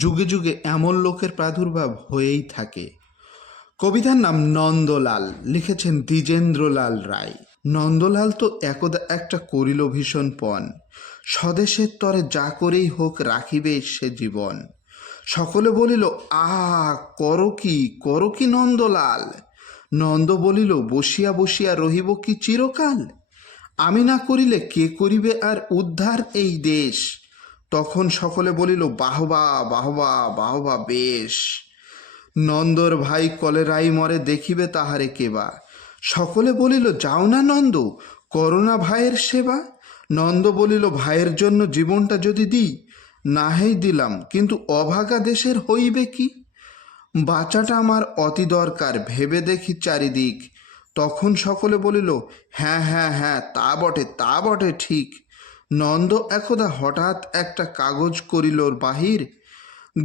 যুগে যুগে এমন লোকের প্রাদুর্ভাব হয়েই থাকে। কবিতার নাম নন্দলাল, লিখেছেন দ্বিজেন্দ্রলাল রায়। নন্দলাল তো একদা একটা করিল ভীষণ পণ, স্বদেশের তরে যা করেই হোক রাখিবে সে জীবন। সকলে বলিল, করো কি নন্দলাল? নন্দ বলিল, বসিয়া বসিয়া রহিব কি চিরকাল? আমি না করিলে কে করিবে আর উদ্ধার এই দেশ? তখন সকলে বলিল, বাহবা বাহবা বাহবা বেশ। নন্দর ভাই কলেরাই মরে দেখিবে তাহারে কেবা। সকলে বলিল, যাও না নন্দ, করো না ভাইয়ের সেবা। নন্দ বলিল, ভাইয়ের জন্য জীবনটা যদি দিই, নাহেই দিলাম, কিন্তু অভাগা দেশের হইবে কি? বাঁচাটা আমার অতি দরকার, ভেবে দেখি চারিদিক। তখন সকলে বলিল, হ্যাঁ হ্যাঁ হ্যাঁ, তা বটে ঠিক। নন্দ একদা হঠাৎ একটা কাগজ করিল বাহির,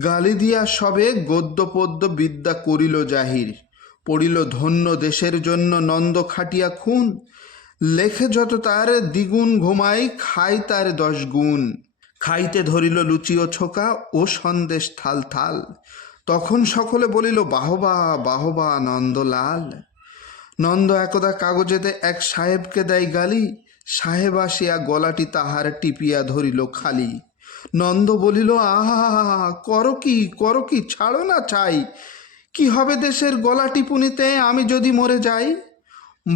গালি দিয়া সবে গদ্য পদ্য বিদ্যা করিল জাহির। পড়িল, ধন্য দেশের জন্য নন্দ খাটিয়া খুন, লেখে যত তার দ্বিগুণ ঘুমাই, খায় তার 10 গুণ। খাইতে ধরিল লুচি ও ছোকা ও সন্দেশ থাল থাল। তখন সকলে বলিল, বাহবা বাহবা নন্দলাল। নন্দ একদা কাগজেতে এক সাহেবকে দেয় গালি, সাহেব আসিয়া গলাটি তাহার টিপিয়া ধরিল খালি। নন্দ বলিল, আহা, করো কি, ছাড়ো না চাই। কি হবে দেশের গলা টিপুনিতে আমি যদি মরে যাই?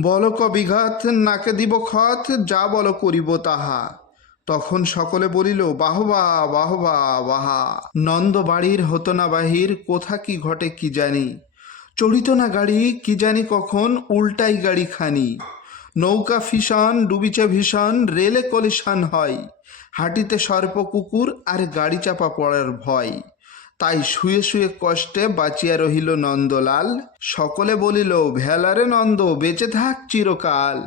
বলো কবিঘাত, নাকে দিব খত, যা বলো করিব তাহা। তখন সকলে বলিল, বাহবা বাহবা বাহা। নন্দ বাড়ির হতো না বাহির, কোথা কি ঘটে কি জানি। চড়িত না গাড়ি, কি জানি কখন উল্টাই গাড়ি খানি। নৌকা ফিশন ডুবিছে ভীষণ, রেলে কলিশন হয়। হাঁটিতে সর্প কুকুর আর গাড়ি চাপা পড়ার ভয়। তাই শুয়ে শুয়ে কষ্টে বাঁচিয়া রহিল নন্দলাল। সকলে বলিল, ভেলারে নন্দ, বেঁচে থাক চিরকাল।